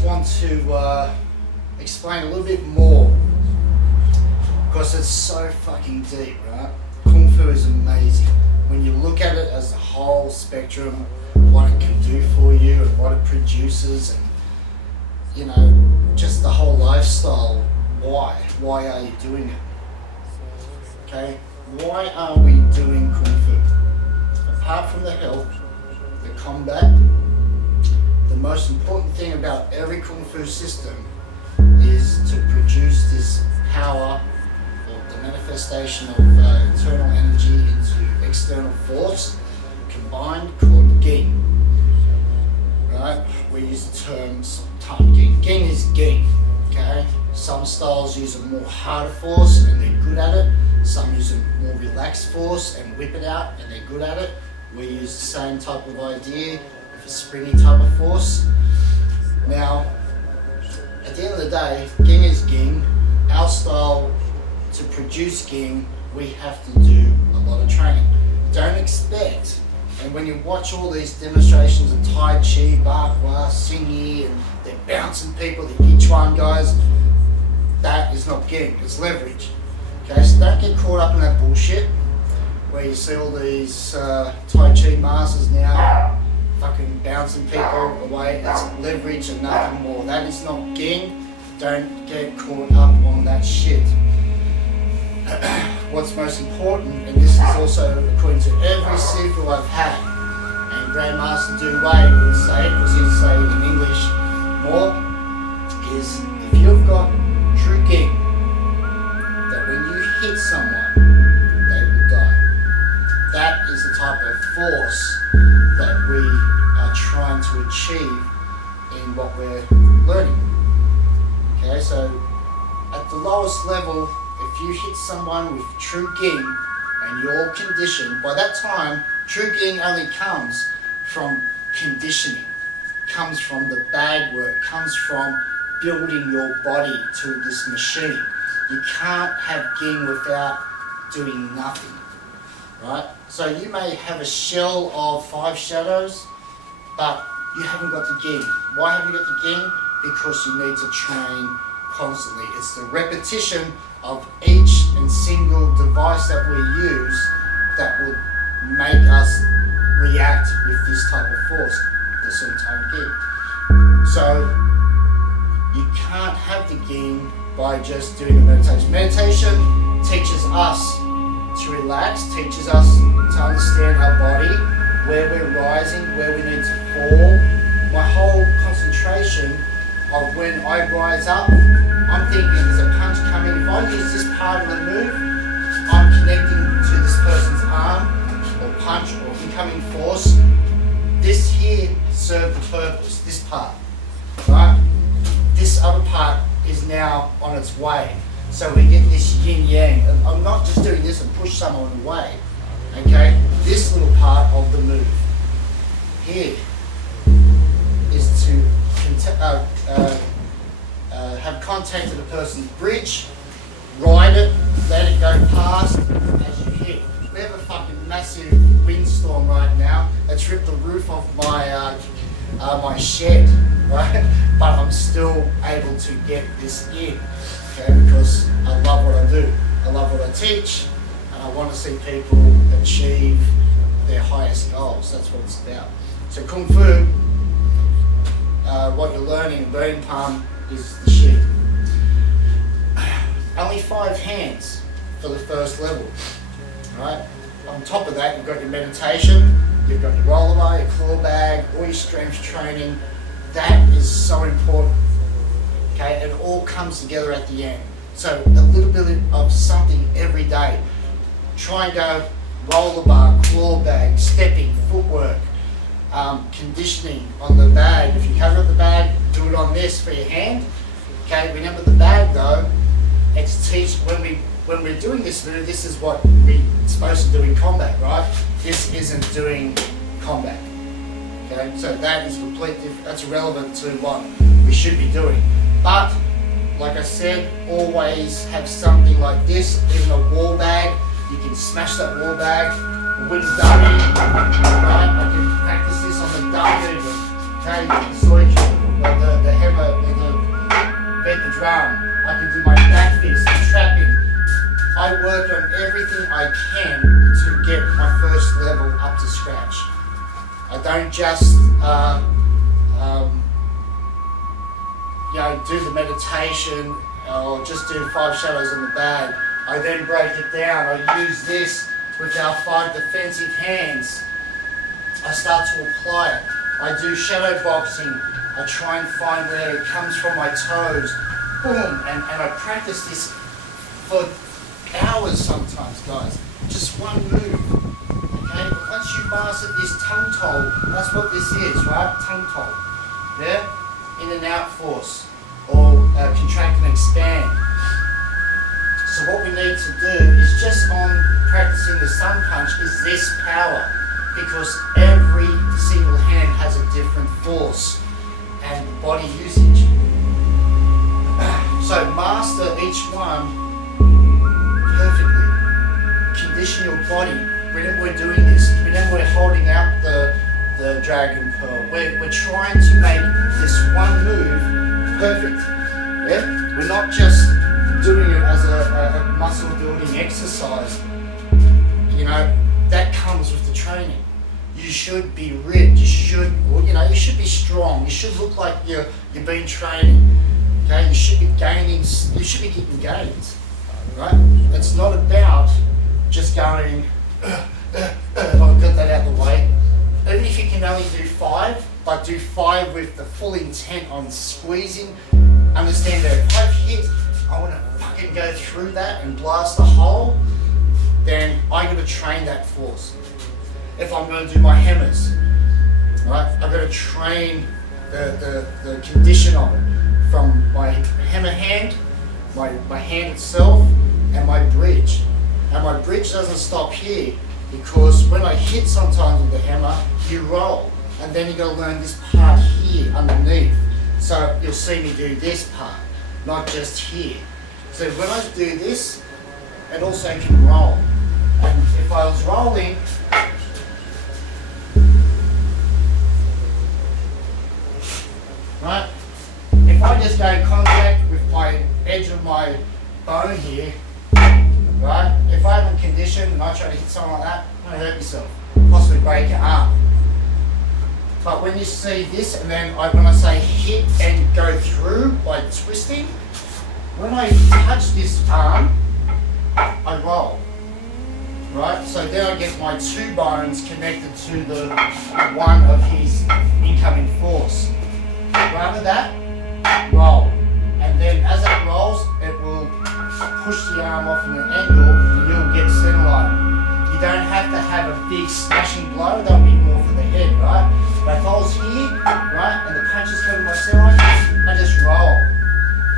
just want to explain a little bit more because it's so fucking deep, right? Kung Fu is amazing. When you look at it as the whole spectrum, what it can do for you and what it produces, and you know, just the whole lifestyle. Why are you doing it? Okay, why are we doing Kung Fu? Apart from the health, the combat, the most important thing about every Kung Fu system is to produce this power, or the manifestation of internal energy into external force, combined, called ging. Right? We use the term ging. Ging is ging. Okay? Some styles use a more harder force and they're good at it. Some use a more relaxed force and whip it out and they're good at it. We use the same type of idea with a springy type of force. Now, at the end of the day, ging is ging. Our style, to produce ging, we have to do a lot of training. Don't expect, and when you watch all these demonstrations of Tai Chi, Bakwa, Xingyi, and they're bouncing people, the Yichuan guys, that is not ging, it's leverage. Okay, so don't get caught up in that bullshit where you see all these Tai Chi masters now fucking bouncing people away. It's leverage and nothing more. That is not ging. Don't get caught up on that shit. What's most important, and this is also according to every Sifu I've had, and Grandmaster Du Wei would say it, because he'd say it in English more, is if you've got true ging, that when you hit someone, they will die. That is the type of force that we are trying to achieve in what we're learning. Okay, so at the lowest level, if you hit someone with true ging and you're conditioned, by that time, true ging only comes from conditioning, comes from the bag work, comes from building your body to this machine. You can't have ging without doing nothing, right? So you may have a shell of 5 shadows, but you haven't got the ging. Why haven't you got the ging? Because you need to train constantly. It's the repetition of each and single device that we use that will make us react with this type of force, the Sun Tang Ging. So you can't have the ging by just doing the meditation. Meditation teaches us to relax, teaches us to understand our body, where we're rising, where we need to fall. My whole concentration of when I rise up, I'm thinking there's a punch coming. If I use this part of the move, I'm connecting to this person's arm or punch or incoming force. This here served the purpose, this part, right? This other part is now on its way. So we get this yin yang. And I'm not just doing this and push someone away, okay? This little part of the move here is to have contact with the person's bridge, ride it, let it go past as you hit. We have a fucking massive windstorm right now that's ripped the roof off my my shed, right? But I'm still able to get this in, okay? Because I love what I do. I love what I teach, and I want to see people achieve their highest goals. That's what it's about. So Kung Fu, what you're learning in Burning Palm is the shit. Only 5 hands for the first level, right? On top of that, you've got your meditation, you've got your rollerbar, your claw bag, all your strength training. That is so important, okay? It all comes together at the end. So a little bit of something every day. Try and go rollerbar, claw bag, stepping, footwork, conditioning on the bag. If you cover up the bag, do it on this for your hand. Okay, remember the bag though, it's when we're doing this move, this is what we're supposed to do in combat, right? This isn't doing combat. Okay, so that is completely, that's irrelevant to what we should be doing. But like I said, always have something like this, even a wall bag. You can smash that wall bag, a wooden dummy, right? I can practice this on the dummy even. Okay, so you can, the hammer I work on everything I can to get my first level up to scratch. I don't just do the meditation or just do 5 shadows in the bag. I then break it down. I use this with our 5 defensive hands. I start to apply it. I do shadow boxing. I try and find where it comes from my toes. Boom. And I practice this for hours sometimes, guys. Just one move. Okay? But once you master this tongue toll, that's what this is, right? Tongue toll. Yeah? In and out force. Or contract and expand. So what we need to do is just on practicing the sun punch is this power, because every single hand has a different force and body usage. So master each one perfectly. Condition your body. Whenever we're doing this, whenever we're holding out the dragon pearl, we're trying to make this one move perfect. Yeah? We're not just doing it as a muscle building exercise. You know, that comes with the training. You should be ripped, you should be strong, you should look like you've been training. Okay, you should be getting gains. Right? It's not about just going, I've got that out of the way. Even if you can only do 5, but do 5 with the full intent on squeezing, understand that if I've hit, I want to fucking go through that and blast a hole, then I got to train that force. If I'm going to do my hammers, right, I've got to train the condition of it from my hammer hand, my hand itself, and my bridge. And my bridge doesn't stop here, because when I hit sometimes with the hammer, you roll, and then you got to learn this part here underneath. So you'll see me do this part, not just here. So when I do this, it also can roll. And if I was rolling, right? If I just go in contact with my edge of my bone here, right? If I haven't conditioned and I try to hit something like that, I'm going to hurt myself, possibly break your arm. But when you see this, and then when I say hit and go through by twisting, when I touch this arm, I roll. Right? So then I get my 2 bones connected to the one of his incoming force. Rather that, roll. And then as it rolls, it will push the arm off in an angle and you'll get center line. You don't have to have a big smashing blow, that'll be more for the head, right? But if I was here, right, and the punch is coming my center line, I just roll.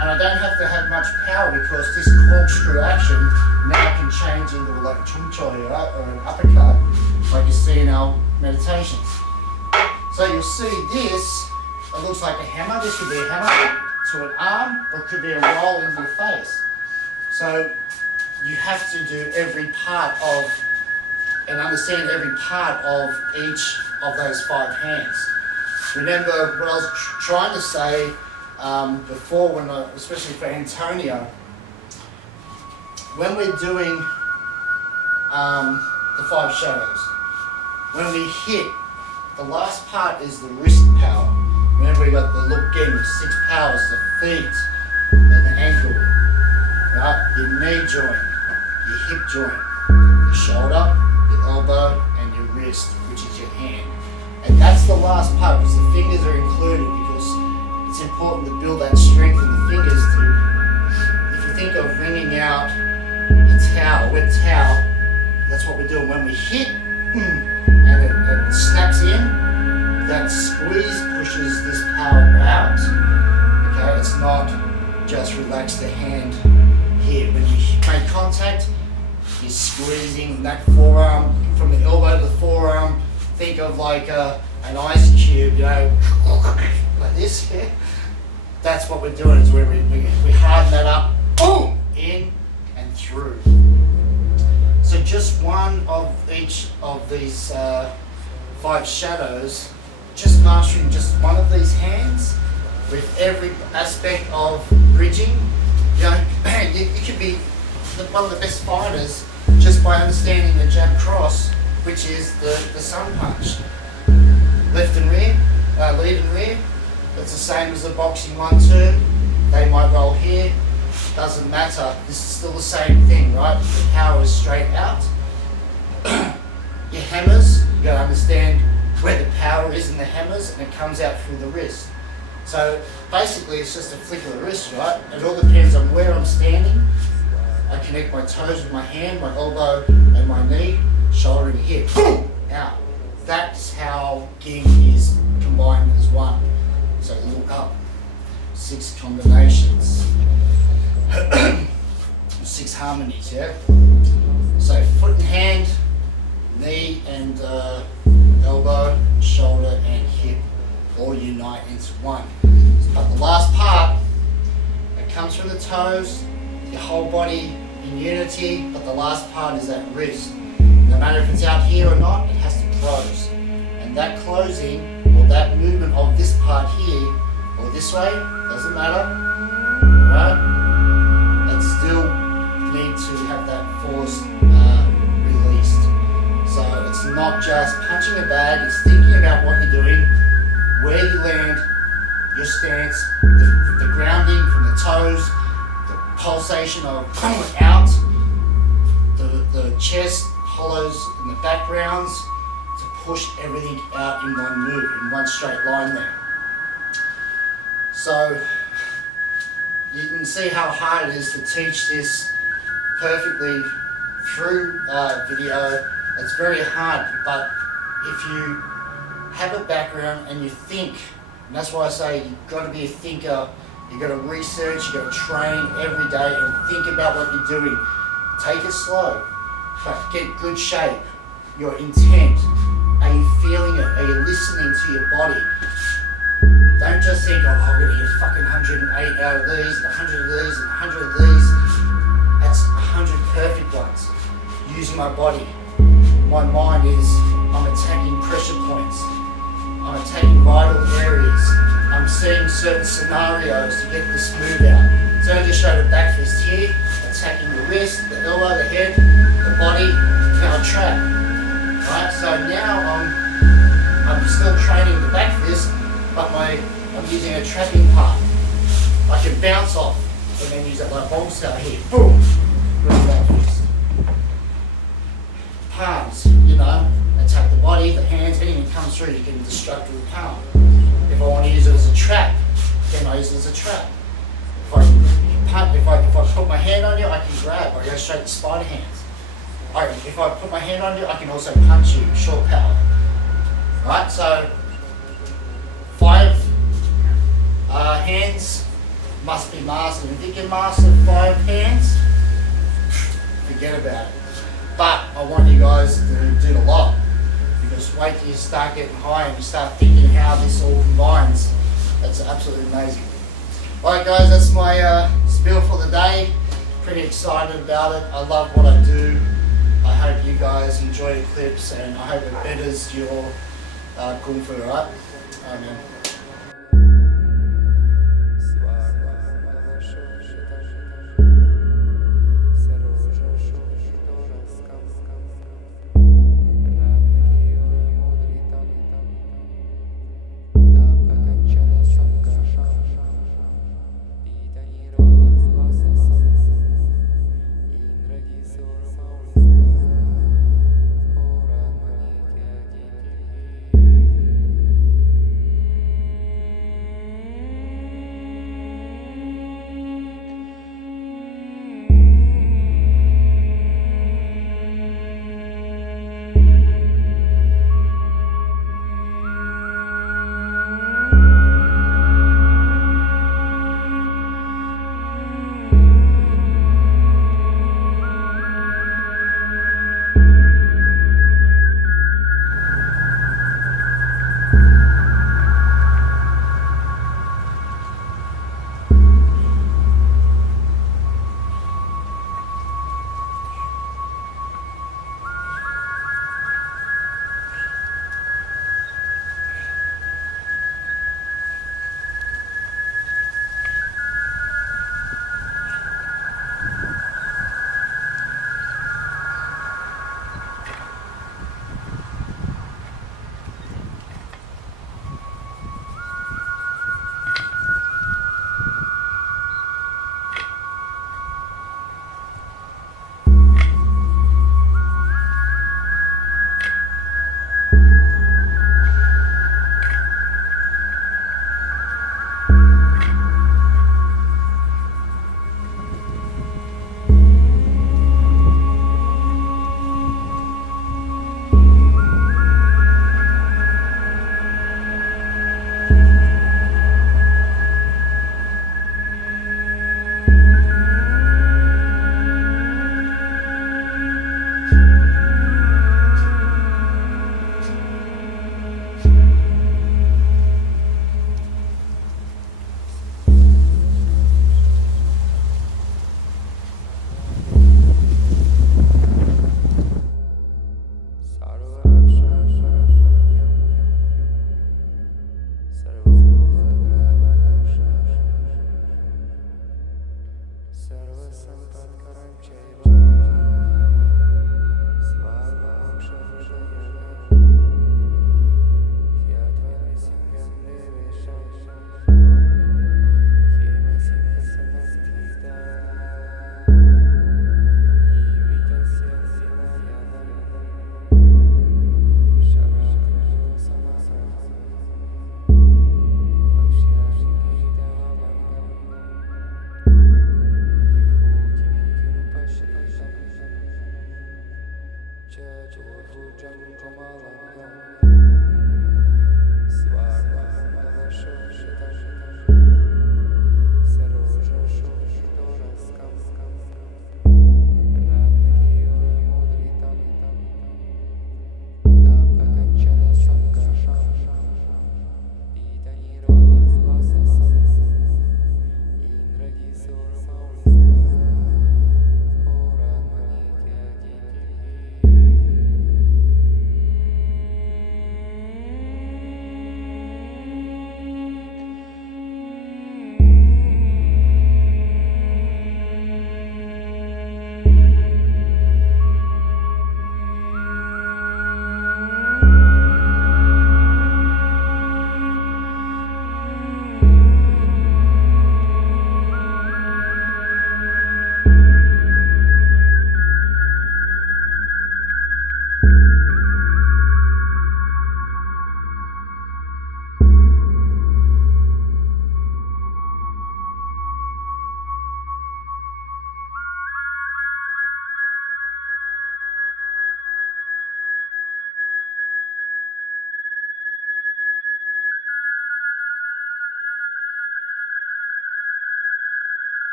And I don't have to have much power, because this corkscrew action now can change into like a chung choi, right, or an uppercut, like you see in our meditations. So you'll see this, it looks like a hammer. This could be a hammer to an arm, or it could be a roll into your face. So you have to do every part of, and understand every part of each of those 5 hands. Remember what I was trying to say before, when especially for Antonio, when we're doing the 5 shadows, when we hit, the last part is the wrist power. Remember, we got the ging, 6 powers, the feet, and the ankle, right? Your knee joint, your hip joint, your shoulder, your elbow, and your wrist, which is your hand. And that's the last part, because the fingers are included, because it's important to build that strength in the fingers to, if you think of wringing out a towel, a wet towel, that's what we're doing. When we hit, and it snaps in, that squeeze pushes this power out. Okay, it's not just relax the hand here. When you make contact, you're squeezing that forearm from the elbow to the forearm. Think of like an ice cube, you know, like this here. That's what we're doing, is where we harden that up, boom, in and through. So just one of each of these 5 shadows, just mastering just one of these hands with every aspect of bridging. You know, you could be one of the best fighters just by understanding the jab cross, which is the sun punch. Left and rear, lead and rear. It's the same as the boxing 1-2. They might roll here. Doesn't matter. This is still the same thing, right? The power is straight out. Your hammers, you gotta understand where the power is in the hammers, and it comes out through the wrist. So basically it's just a flick of the wrist, right? It all depends on where I'm standing. I connect my toes with my hand, my elbow and my knee, shoulder and hip. Boom! Out. That's how ging is combined as one. So look up. 6 combinations. 6 harmonies, yeah? So foot and hand, knee and elbow, shoulder and hip all unite into one. But the last part, it comes from the toes, your whole body in unity, but the last part is that wrist. No matter if it's out here or not, it has to close. And that closing, or that movement of this part here, or this way, doesn't matter, right? It still need to have that force released. So it's not just punching a bag, it's thinking about what you're doing, where you land, your stance, the grounding from the toes, the pulsation of coming out, the chest hollows in the backgrounds to push everything out in one move, in one straight line there. So you can see how hard it is to teach this perfectly through video. It's very hard, but if you have a background and you think, and that's why I say you've got to be a thinker, you've got to research, you've got to train every day and think about what you're doing. Take it slow, but get good shape, your intent. Are you feeling it? Are you listening to your body? Don't just think, oh, I'm going to get fucking 108 out of these, and 100 of these, and 100 of these. That's 100 perfect ones. Using my body. My mind is, I'm attacking pressure points. I'm attacking vital areas. I'm seeing certain scenarios to get this move out. So I just showed a back fist here, attacking the wrist, the elbow, the head, the body, now a trap. Right? So now I'm still training the back fist, but I'm using a trapping part. I can bounce off and then use that like bomb style here. Boom! Bring back fist. Palms, you know, attack the body, the hands, anything that comes through you can destruct with the palm. If I want to use it as a trap, then I use it as a trap. If I put my hand on you, I can grab, I go straight to spider hands. If I put my hand on you, I can also punch you, short power. Right, so 5 hands must be mastered. If you can master 5 hands, forget about it. But I want you guys to do a lot, because wait till you start getting high and you start thinking how this all combines. That's absolutely amazing. Alright guys, that's my spiel for the day. Pretty excited about it. I love what I do. I hope you guys enjoy the clips and I hope it betters your kung fu, right? Amen.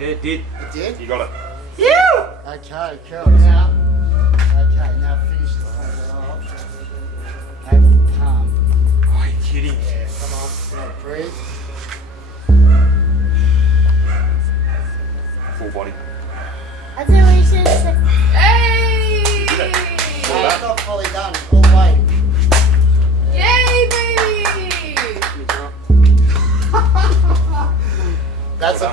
It did. It did? You got it. Okay, cool. Now finish the thing off. Have a pump. Oh, you're kidding. Yeah, come on. Now breathe. Full body. I think we should say, hey! No, it's not fully done. It's all weight. Yay, baby! That's a